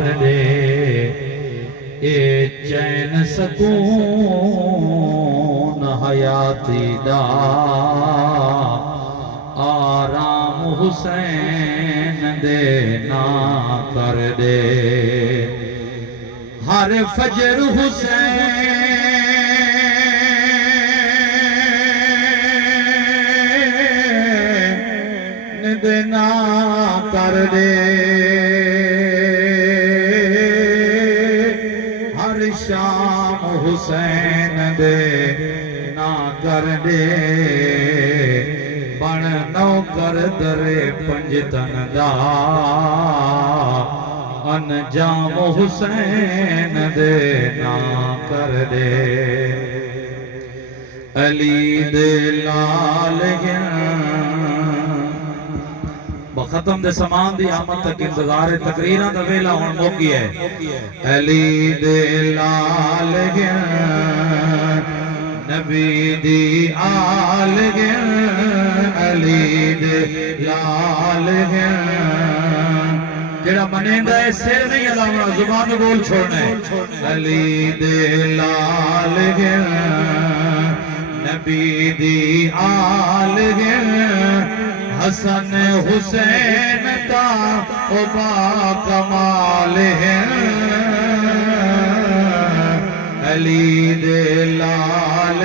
کر دے اے چین سکون حیاتی دا آرام حسین دے نا کر دے ہر فجر حسین دے نا کر دے ہر شام حسین دے نا کر دے بن نوکر درے پنجتن دا انجام حسین دے نا کر دے علی دے لال ختم دے سامان دی آمد تک انتظار تقریران دا ویلا ہون موقعی ہے علی دے لال نبی دی آل علی دے لال جڑا منیندہ ہے سر نہیں علامہ زبان بول چھوڑنا ہے علی دے لال نبی دی آل حسن حسین تا با کمال علی دے لال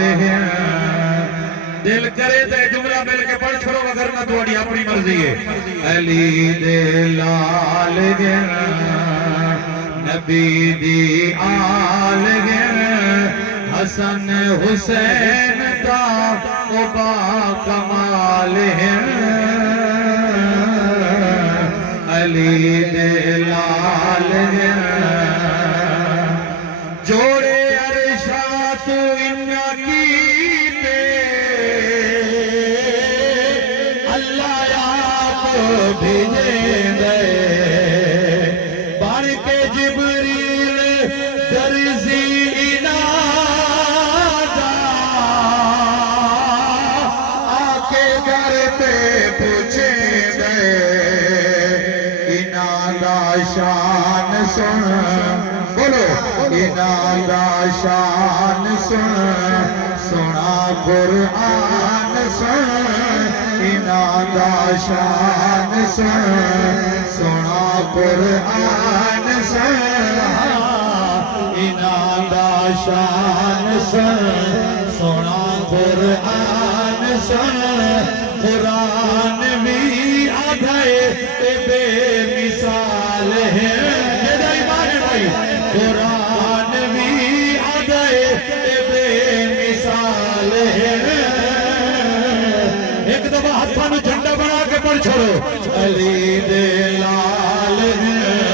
دل کرے تے جملہ مل کے پڑھ چھوڑو اگر نہ تھوڑی اپنی مرضی ہے علی دے لال نبی دی آل حسن حسین تا با کمال علی دے لال جوڑے عرشات انہا کیتے اللہ آپ بھیجے دے بار کے جبریل درزی انادا آکے گھر پہ پوچھے دے انادا شان سن بولو انادا شان سن سنا قرآن سن انادا شان سن سنا قرآن سن انادا شان سن سنا قرآن سن قرآن بھی آدھائے بے مثال ہے قرآن بھی آدھائے بے مثال ہے ایک دفعہ ہاتھاں میں جھنڈا بنا کے پڑھ چھوڑو علی دے